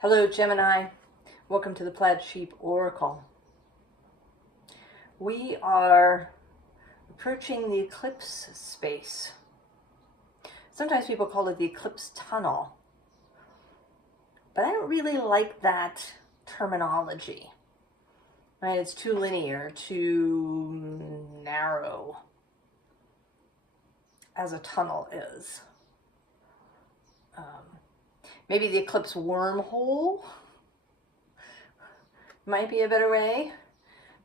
Hello, Gemini. Welcome to the Plaid Sheep Oracle. We are approaching the eclipse space. Sometimes people call it the eclipse tunnel, but I don't really like that terminology. Right? It's too linear, too narrow, as a tunnel is. Maybe the eclipse wormhole might be a better way,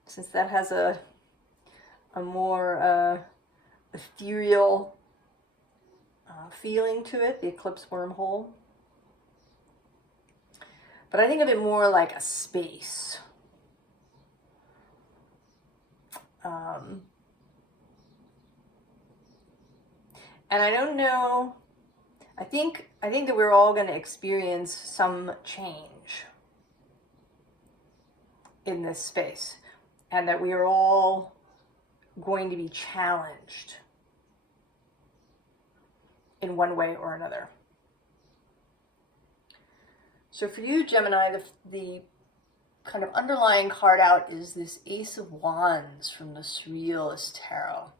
since that has a more ethereal feeling to it, the eclipse wormhole. But I think of it more like a space. And I don't know, I think that we're all going to experience some change in this space, and that we are all going to be challenged in one way or another. So for you, Gemini, the kind of underlying card out is this Ace of Wands from the Surrealist Tarot.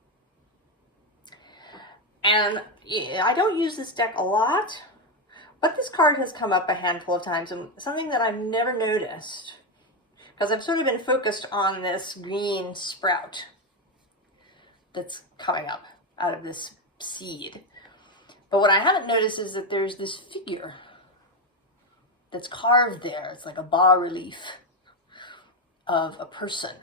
And I don't use this deck a lot, but this card has come up a handful of times, and something that I've never noticed, because I've sort of been focused on this green sprout that's coming up out of this seed. But what I haven't noticed is that there's this figure that's carved there. It's like a bas-relief of a person.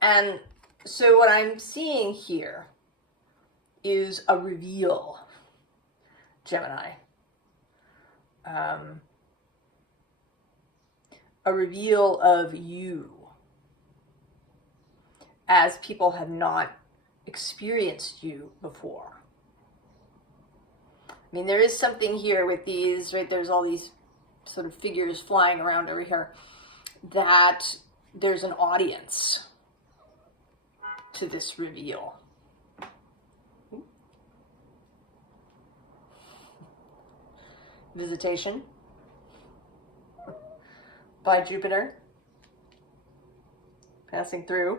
And so what I'm seeing here is a reveal, Gemini. A reveal of you as people have not experienced you before. I mean, there is something here with these, right? There's all these sort of figures flying around over here, that there's an audience to this reveal. Visitation by Jupiter passing through.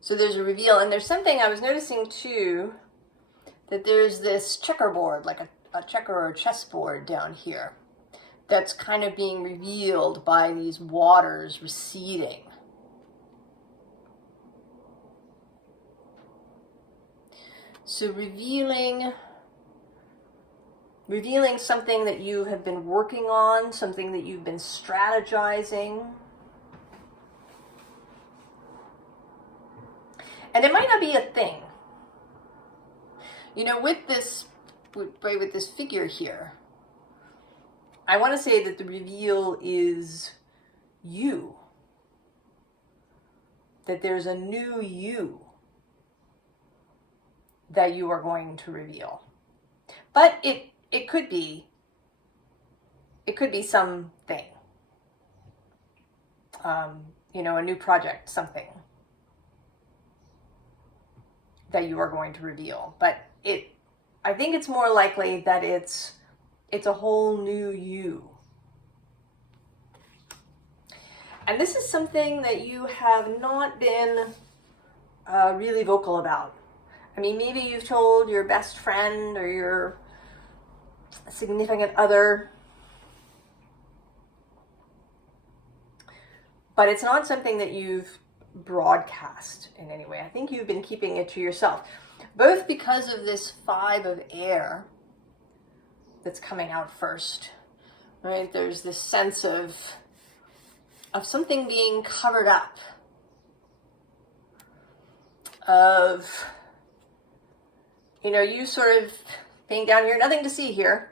So there's a reveal, and there's something I was noticing too, that there's this checkerboard, like a checker or a chessboard down here, that's kind of being revealed by these waters receding. So revealing something that you have been working on, something that you've been strategizing. And it might not be a thing. You know, with this figure here, I want to say that the reveal is you. That there's a new you that you are going to reveal. But it could be something. You know, a new project, something that you are going to reveal. But I think it's more likely that it's a whole new you. And this is something that you have not been really vocal about. I mean, maybe you've told your best friend or your significant other, but it's not something that you've broadcast in any way. I think you've been keeping it to yourself, both because of this 5 of air that's coming out first, right? There's this sense of something being covered up, of, you know, you sort of being down here, nothing to see here.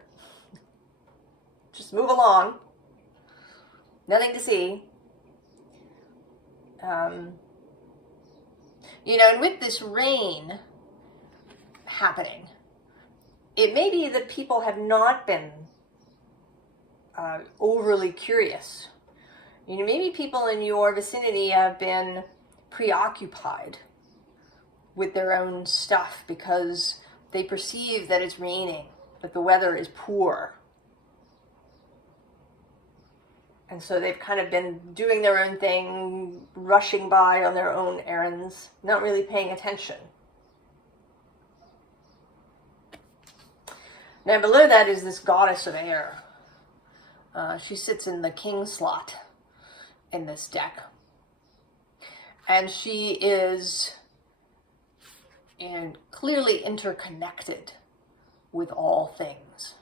Just move along. Nothing to see. You know, and with this rain happening, it may be that people have not been overly curious. You know, maybe people in your vicinity have been preoccupied with their own stuff because They perceive that it's raining, that the weather is poor. And so they've kind of been doing their own thing, rushing by on their own errands, not really paying attention. Now below that is this goddess of air. She sits in the king slot in this deck. And she is clearly interconnected with all things.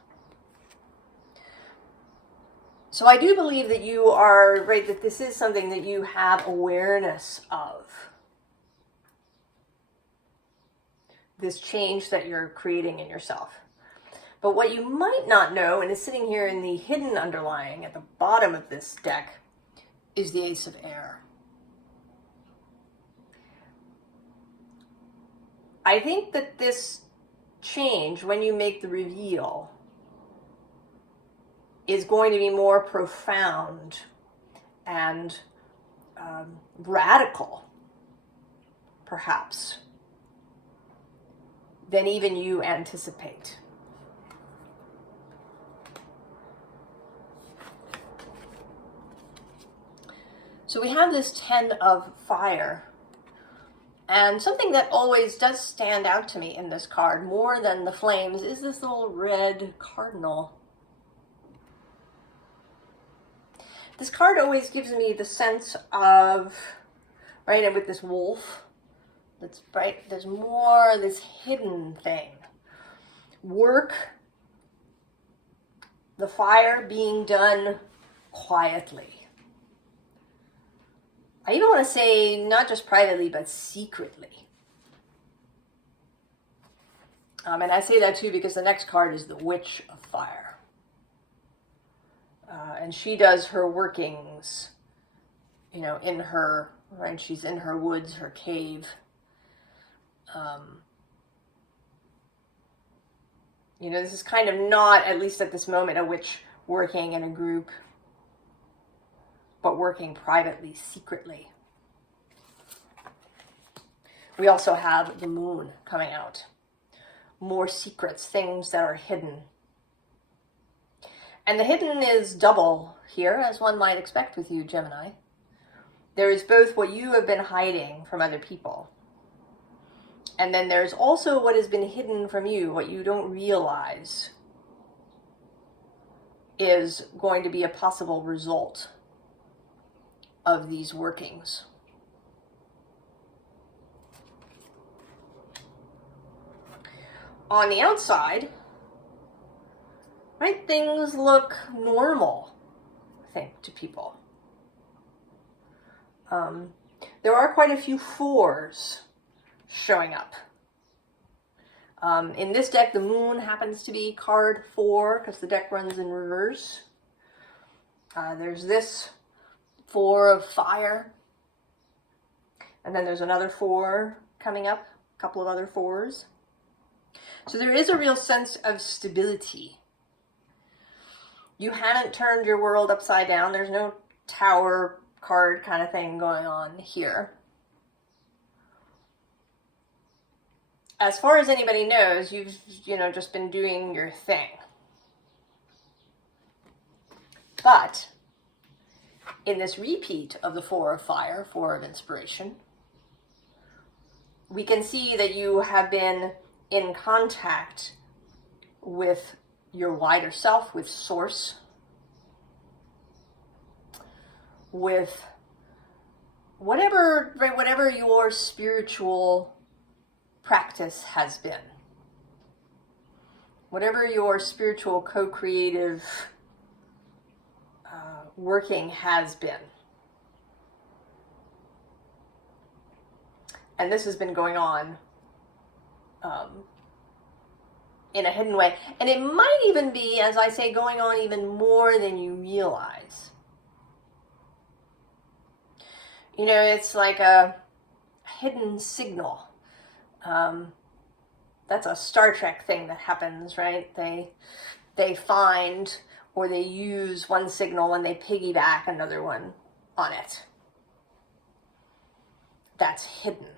So I do believe that you are, right, that this is something that you have awareness of. This change that you're creating in yourself. But what you might not know, and is sitting here in the hidden underlying at the bottom of this deck, is the Ace of Air. I think that this change, when you make the reveal, is going to be more profound and radical, perhaps, than even you anticipate. So we have this 10 of fire. And something that always does stand out to me in this card, more than the flames, is this little red cardinal. This card always gives me the sense of, right, and with this wolf, that's bright, there's more this hidden thing. Work, the fire being done quietly. I even want to say not just privately, but secretly. And I say that too because the next card is the Witch of Fire. And she does her workings, you know, in her, right? She's in her woods, her cave. You know, this is kind of not, at least at this moment, a witch working in a group, but working privately, secretly. We also have the moon coming out. More secrets, things that are hidden. And the hidden is double here, as one might expect with you, Gemini. There is both what you have been hiding from other people, and then there's also what has been hidden from you, what you don't realize is going to be a possible result of these workings. On the outside, right, things look normal, I think, to people. There are quite a few fours showing up. In this deck, the moon happens to be card 4 because the deck runs in reverse. There's this 4 of fire. And then there's another 4 coming up, a couple of other 4s. So there is a real sense of stability. You haven't turned your world upside down. There's no tower card kind of thing going on here. As far as anybody knows, you've, just been doing your thing. But in this repeat of the 4 of fire, 4 of inspiration, we can see that you have been in contact with your wider self, with source, with whatever your spiritual practice has been, whatever your spiritual co-creative working has been. And this has been going on in a hidden way. And it might even be, as I say, going on even more than you realize. You know, it's like a hidden signal. That's a Star Trek thing that happens, right? They find or they use one signal and they piggyback another one on it. That's hidden.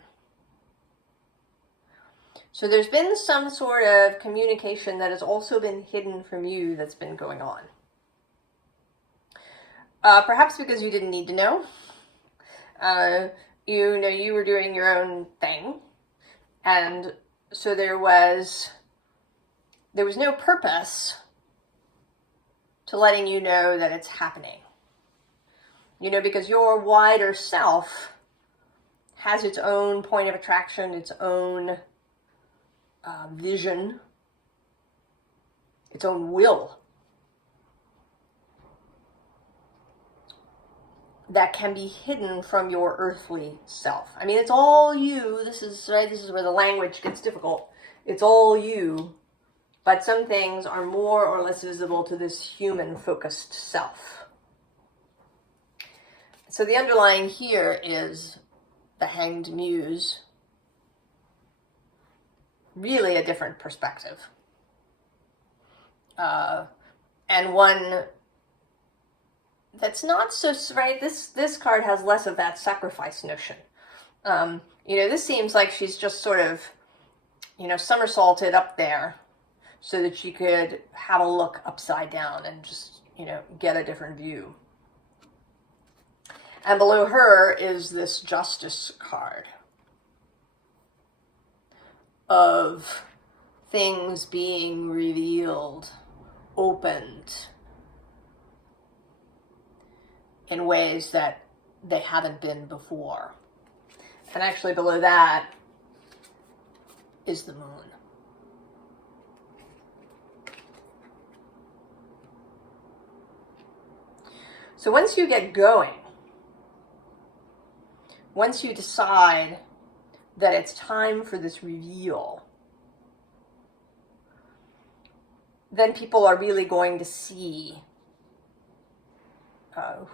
So there's been some sort of communication that has also been hidden from you that's been going on. Perhaps because you didn't need to know. You were doing your own thing. And so there was no purpose to letting you know that it's happening. Because your wider self has its own point of attraction, its own vision, its own will that can be hidden from your earthly self. I mean, it's all you. This is where the language gets difficult. It's all you, but some things are more or less visible to this human-focused self. So the underlying here is the Hanged Muse. Really a different perspective. And one that's not so, right, this card has less of that sacrifice notion. This seems like she's just sort of, somersaulted up there so that she could have a look upside down and just, get a different view. And below her is this Justice card of things being revealed, opened in ways that they haven't been before. And actually below that is the moon. So once you get going, once you decide that it's time for this reveal, then people are really going to see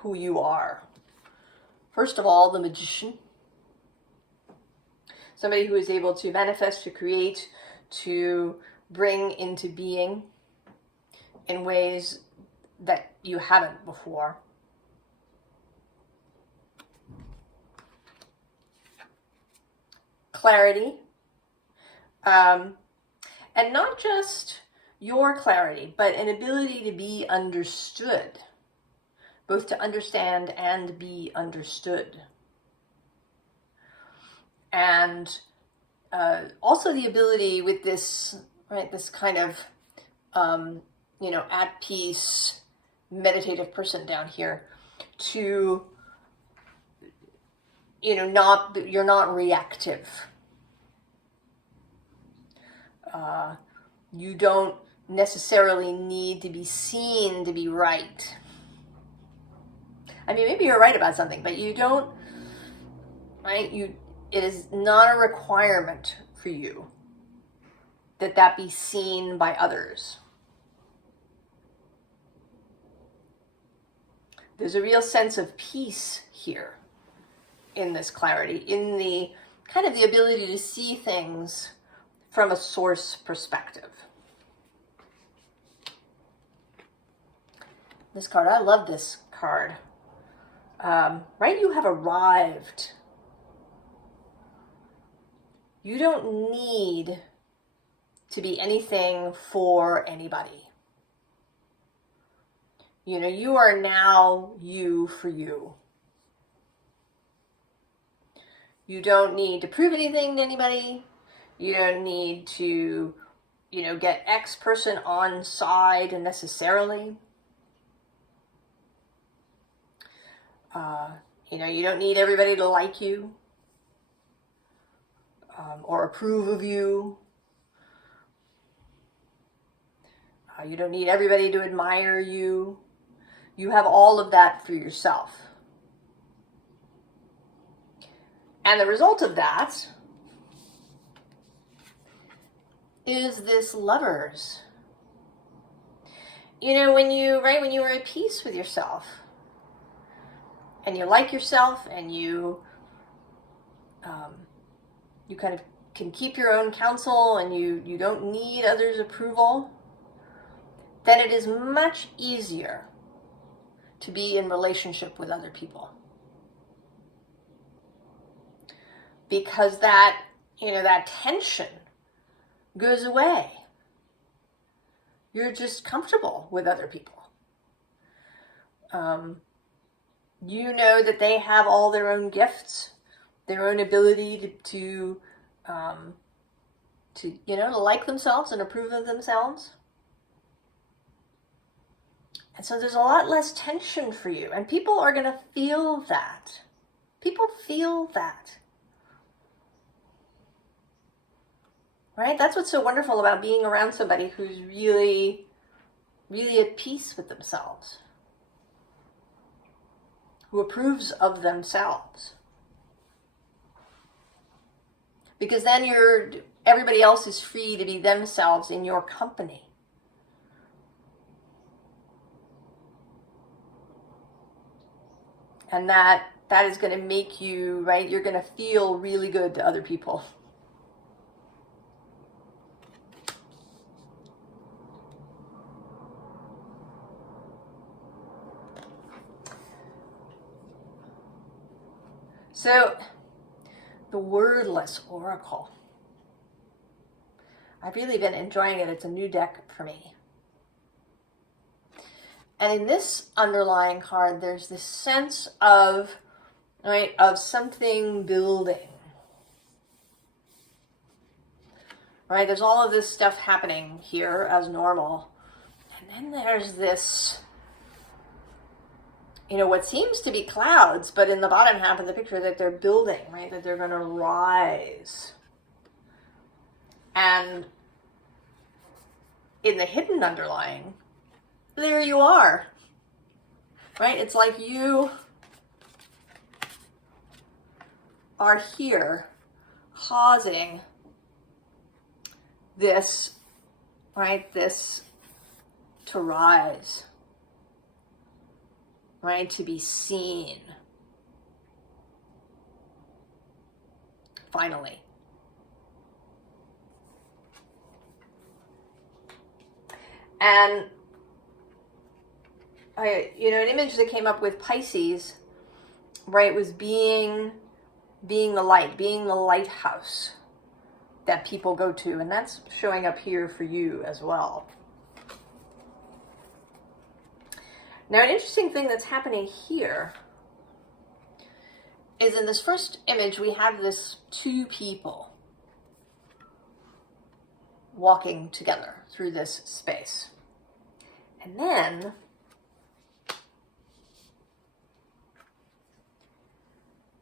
who you are. First of all, the magician. Somebody who is able to manifest, to create, to bring into being in ways that you haven't before. Clarity. And not just your clarity, but an ability to be understood. Both to understand and be understood. And also the ability with this, right, this kind of, at peace, meditative person down here to, you're not reactive. You don't necessarily need to be seen to be right. I mean, maybe you're right about something, but you don't, right? It is not a requirement for you that be seen by others. There's a real sense of peace here in this clarity, in the kind of the ability to see things from a source perspective. This card, I love this card. Right? You have arrived. You don't need to be anything for anybody. You are now you for you. You don't need to prove anything to anybody. You don't need to, get X person on side necessarily. You don't need everybody to like you or approve of you. You don't need everybody to admire you. You have all of that for yourself. And the result of that is this Lovers. When you are at peace with yourself, and you like yourself, and you kind of can keep your own counsel, and you don't need others' approval, then it is much easier to be in relationship with other people. Because that tension goes away. You're just comfortable with other people. You know that they have all their own gifts, their own ability to like themselves and approve of themselves. And so there's a lot less tension for you. And people are going to feel that. People feel that. Right? That's what's so wonderful about being around somebody who's really, really at peace with themselves. Who approves of themselves. Because then everybody else is free to be themselves in your company. And that is going to make you, right, you're going to feel really good to other people. So, the Wordless Oracle. I've really been enjoying it. It's a new deck for me. And in this underlying card, there's this sense of, right, of something building. Right, there's all of this stuff happening here as normal. And then there's this, what seems to be clouds, but in the bottom half of the picture that they're building, right, that they're going to rise. And in the hidden underlying, there you are, right? It's like you are here causing this, right, this to rise, right, to be seen, finally. And an image that came up with Pisces, right, was being the light, being the lighthouse that people go to. And that's showing up here for you as well. Now, an interesting thing that's happening here is in this first image, we have this two people walking together through this space. And then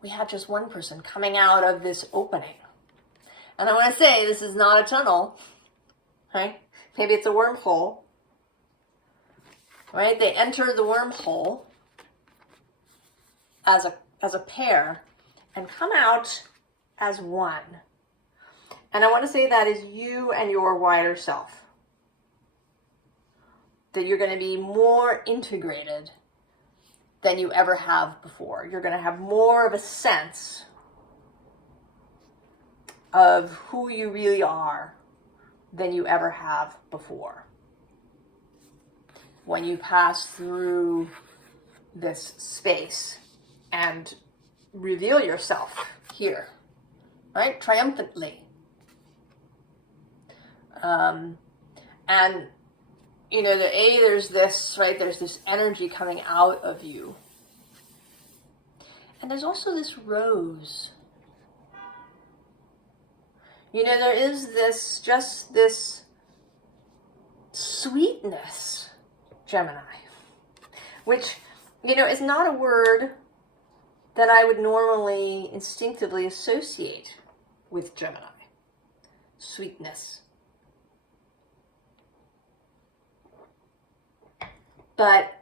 we have just one person coming out of this opening. And I want to say this is not a tunnel, right? Maybe it's a wormhole, right? They enter the wormhole as a pair and come out as one. And I want to say that is you and your wider self. That you're going to be more integrated than you ever have before. You're going to have more of a sense of who you really are than you ever have before. When you pass through this space and reveal yourself here, right? Triumphantly. And there's this, right? There's this energy coming out of you. And there's also this rose. There is this sweetness, Gemini, which, is not a word that I would normally instinctively associate with Gemini. Sweetness. But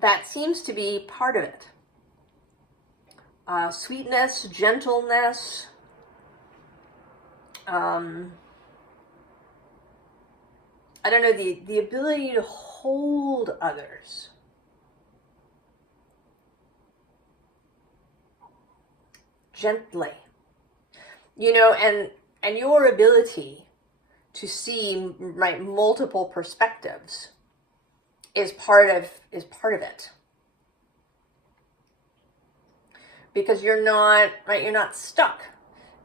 that seems to be part of it. Sweetness, gentleness, I don't know, the ability to hold others. Gently. And your ability to see, right, multiple perspectives is part of it. Because you're not stuck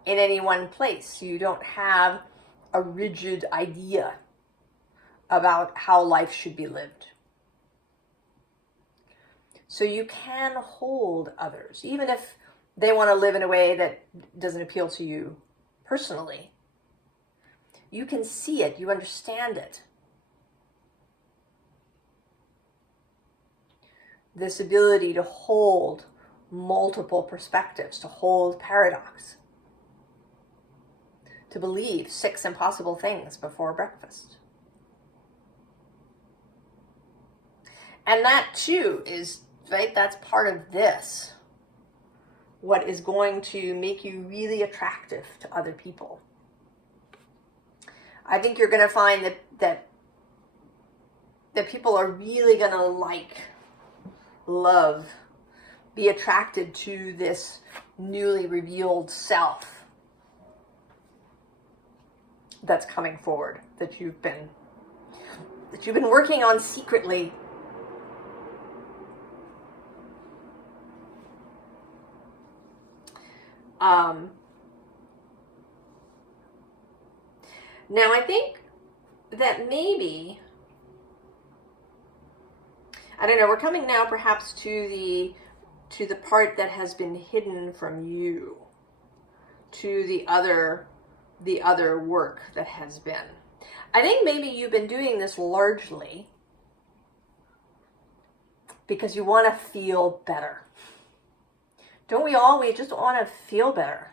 in any one place. You don't have a rigid idea about how life should be lived. So you can hold others, even if they want to live in a way that doesn't appeal to you personally. You can see it, you understand it. This ability to hold multiple perspectives, to hold paradox, to believe 6 impossible things before breakfast. And that too is, right, that's part of this. What is going to make you really attractive to other people. I think you're going to find that people are really going to like, love, be attracted to this newly revealed self that's coming forward, that you've been working on secretly. Now I think that maybe, I don't know, we're coming now perhaps to the part that has been hidden from you, to the other work that has been. I think maybe you've been doing this largely because you want to feel better. Don't we all? We just want to feel better.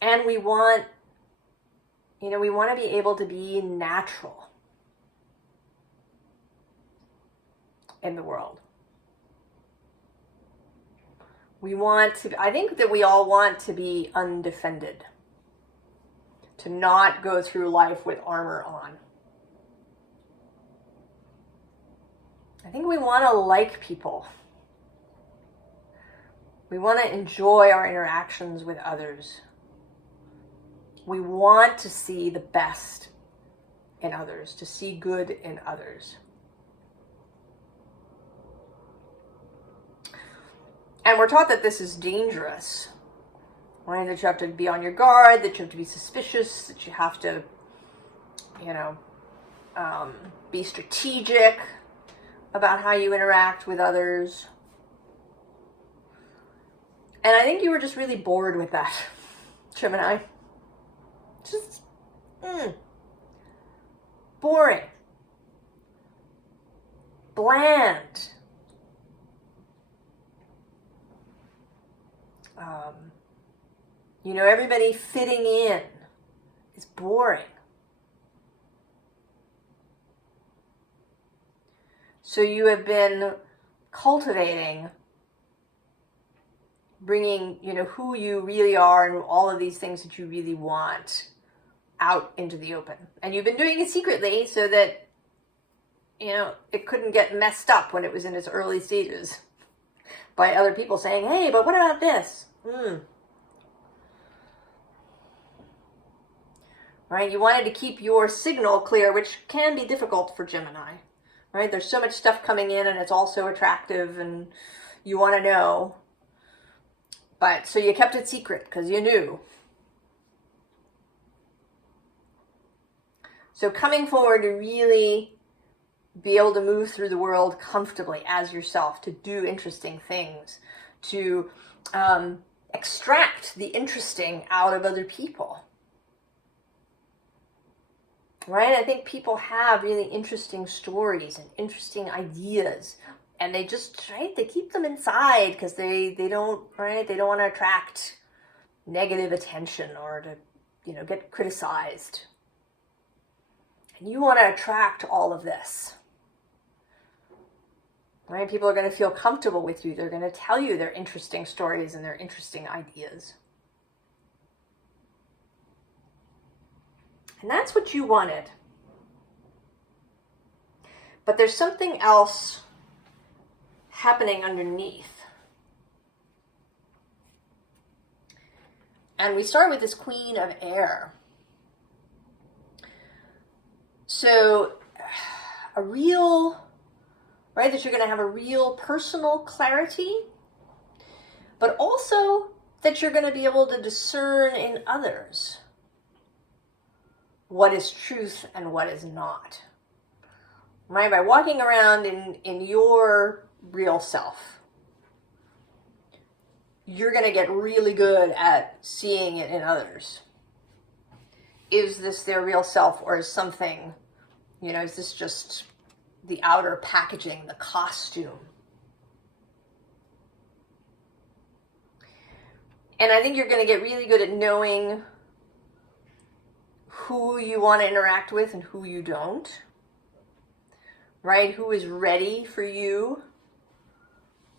And we want, we want to be able to be natural in the world. We want to, I think that we all want to be undefended, to not go through life with armor on. I think we want to like people. We want to enjoy our interactions with others. We want to see the best in others, to see good in others. And we're taught that this is dangerous, right? That you have to be on your guard, that you have to be suspicious, that you have to, be strategic about how you interact with others. And I think you were just really bored with that, Gemini. Just, boring. Bland. Everybody fitting in is boring. So you have been cultivating, bringing, who you really are and all of these things that you really want out into the open. And you've been doing it secretly so that, it couldn't get messed up when it was in its early stages by other people saying, hey, but what about this? Right? You wanted to keep your signal clear, which can be difficult for Gemini. Right? There's so much stuff coming in and it's all so attractive and you want to know. But so you kept it secret because you knew. So coming forward to really be able to move through the world comfortably as yourself, to do interesting things, to extract the interesting out of other people. Right? I think people have really interesting stories and interesting ideas, and they just, right, they keep them inside because they don't, right, they don't want to attract negative attention or to, get criticized. And you want to attract all of this. Right? People are going to feel comfortable with you. They're going to tell you their interesting stories and their interesting ideas. And that's what you wanted. But there's something else happening underneath. And we start with this Queen of Air. So, that you're going to have a real personal clarity, but also that you're going to be able to discern in others what is truth and what is not. Right? By walking around in your real self, you're going to get really good at seeing it in others. Is this their real self, or is something, is this just the outer packaging, the costume? And I think you're going to get really good at knowing who you want to interact with and who you don't. Right? Who is ready for you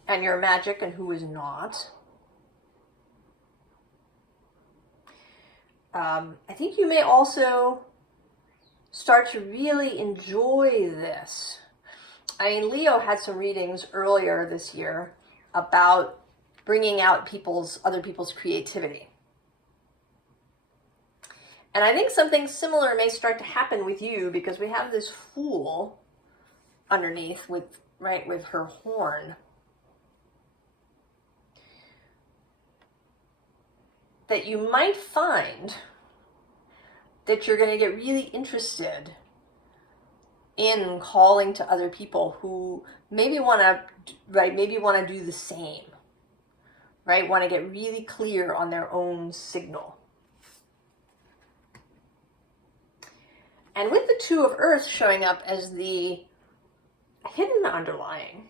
and your magic and who is not. I think you may also start to really enjoy this. I mean, Leo had some readings earlier this year about bringing out other people's creativity. And I think something similar may start to happen with you, because we have this Fool underneath with her horn. That you might find that you're going to get really interested in calling to other people who maybe want to do the same, right? Want to get really clear on their own signal. And with the Two of Earth showing up as the hidden underlying,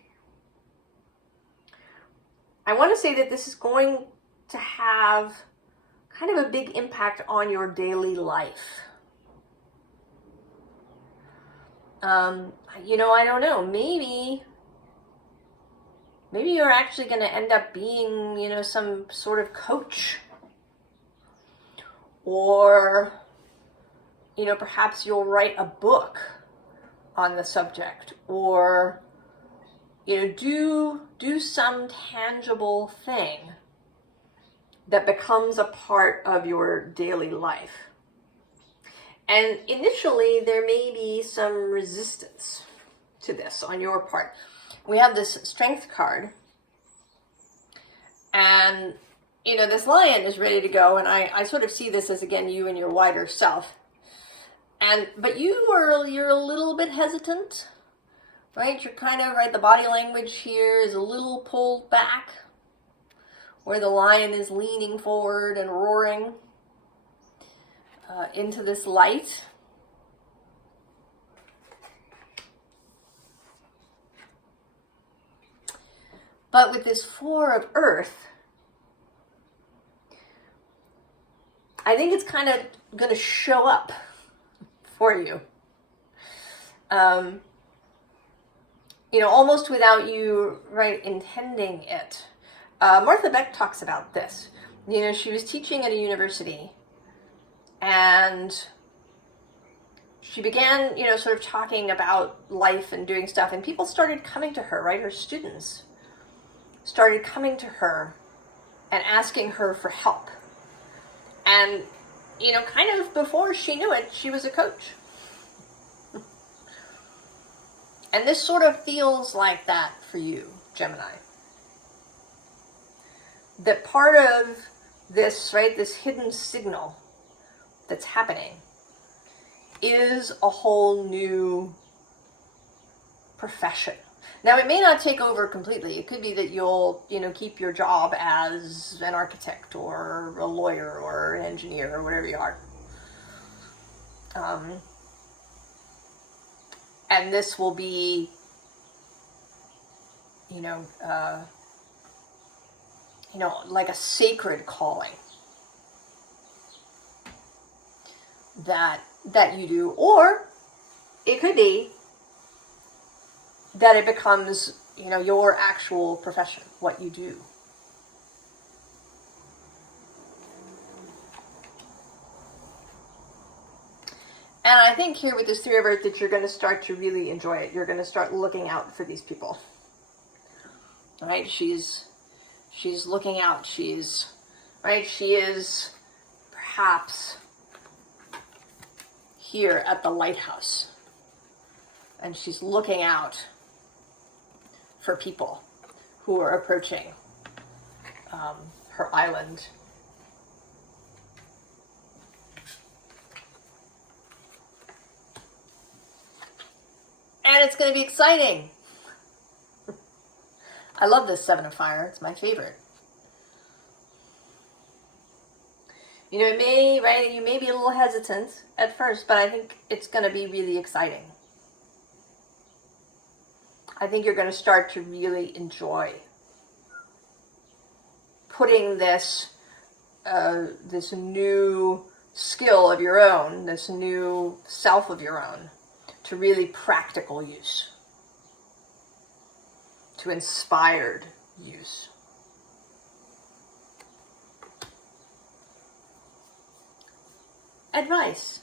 I want to say that this is going to have kind of a big impact on your daily life. I don't know, maybe you're actually going to end up being, some sort of coach. Or, perhaps you'll write a book on the subject, or, do some tangible thing that becomes a part of your daily life. And initially, there may be some resistance to this on your part. We have this Strength card, and, this lion is ready to go, and I sort of see this as, again, you and your wider self. But you're a little bit hesitant, right? You're kind of, the body language here is a little pulled back, where the lion is leaning forward and roaring into this light. But with this Four of Earth, I think it's kind of going to show up for you. Almost without you, intending it. Martha Beck talks about this. She was teaching at a university, and she began, sort of talking about life and doing stuff, and people started coming to her, her students started coming to her and asking her for help. And, kind of before she knew it, she was a coach. And this sort of feels like that for you, Gemini. That part of this, this hidden signal that's happening is a whole new profession. Now, it may not take over completely. It could be that you'll, keep your job as an architect or a lawyer or an engineer or whatever you are. And this will be, like a sacred calling that you do. Or it could be that it becomes, your actual profession, what you do. And I think here with this Three of Earth that you're going to start to really enjoy it. You're going to start looking out for these people. Right? She's looking out. She is perhaps here at the lighthouse. And she's looking out for people who are approaching her island. And it's going to be exciting. I love this Seven of Fire. It's my favorite. You know, you may be a little hesitant at first, but I think it's going to be really exciting. I think you're going to start to really enjoy putting this this new skill of your own, this new self of your own, to really practical use, to inspired use. Advice.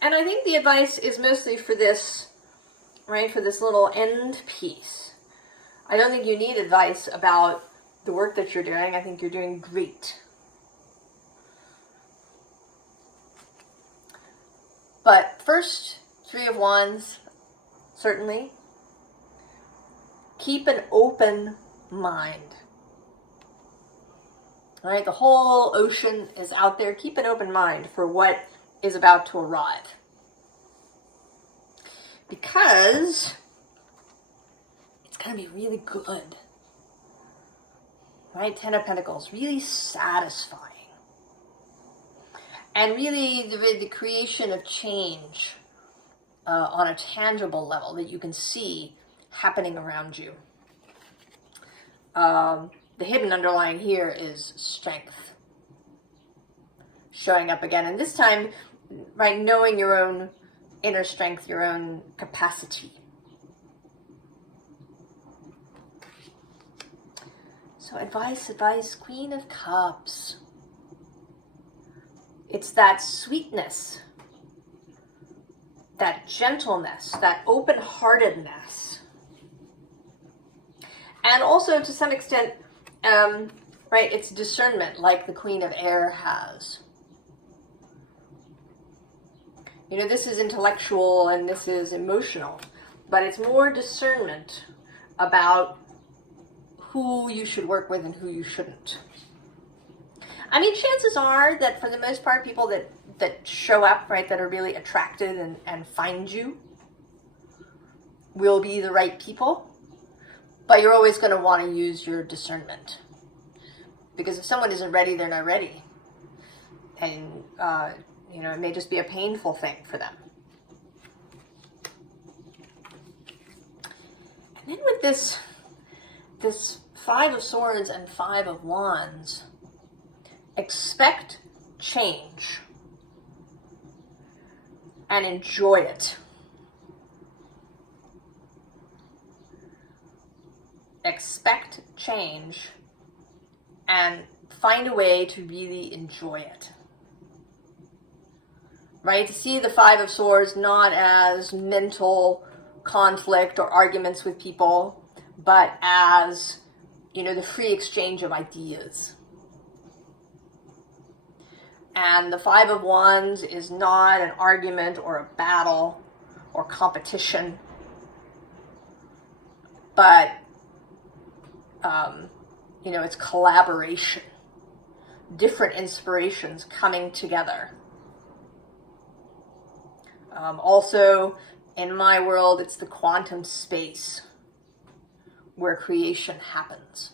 And I think the advice is mostly for this, right, for this little end piece. I don't think you need advice about the work that you're doing. I think you're doing great. But first, Three of Wands, certainly. Keep an open mind. All right, the whole ocean is out there. Keep an open mind for what is about to arrive. Because it's going to be really good. Right? Ten of Pentacles, really satisfying. And really the creation of change on a tangible level that you can see happening around you. The hidden underlying here is strength showing up again. And this time, right, knowing your own inner strength, your own capacity. So advice, Queen of Cups. It's that sweetness, that gentleness, that open-heartedness. And also, to some extent, right, it's discernment, like the Queen of Air has. You know, this is intellectual and this is emotional, but it's more discernment about who you should work with and who you shouldn't. I mean, chances are that for the most part, people that show up, right, that are really attracted and find you will be the right people. But you're always going to want to use your discernment. Because if someone isn't ready, they're not ready. And, you know, it may just be a painful thing for them. And then with this Five of Swords and Five of Wands, expect change and enjoy it. Expect change and find a way to really enjoy it. Right? To see the Five of Swords not as mental conflict or arguments with people, but as, you know, the free exchange of ideas. And the Five of Wands is not an argument or a battle or competition, but you know, it's collaboration, different inspirations coming together. Also, in my world, it's the quantum space where creation happens.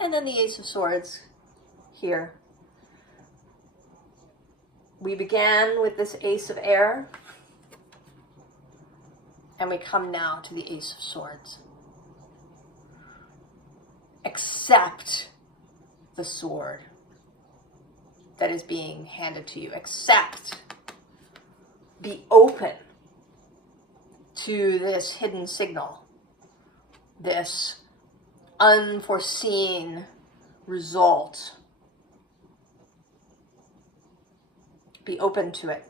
And then the Ace of Swords here. We began with this Ace of Air, and we come now to the Ace of Swords. Accept the sword that is being handed to you. Accept. Be open to this hidden signal, this unforeseen result. Be open to it.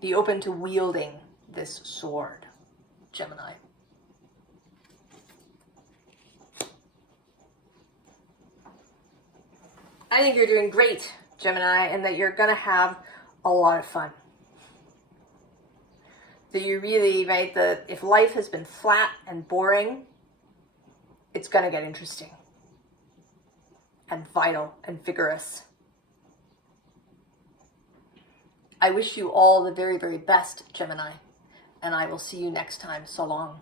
Be open to wielding this sword, Gemini. I think you're doing great, Gemini, and that you're going to have a lot of fun. that you really, right, that if life has been flat and boring, it's going to get interesting and vital and vigorous. I wish you all the very, very best, Gemini, and I will see you next time. So long.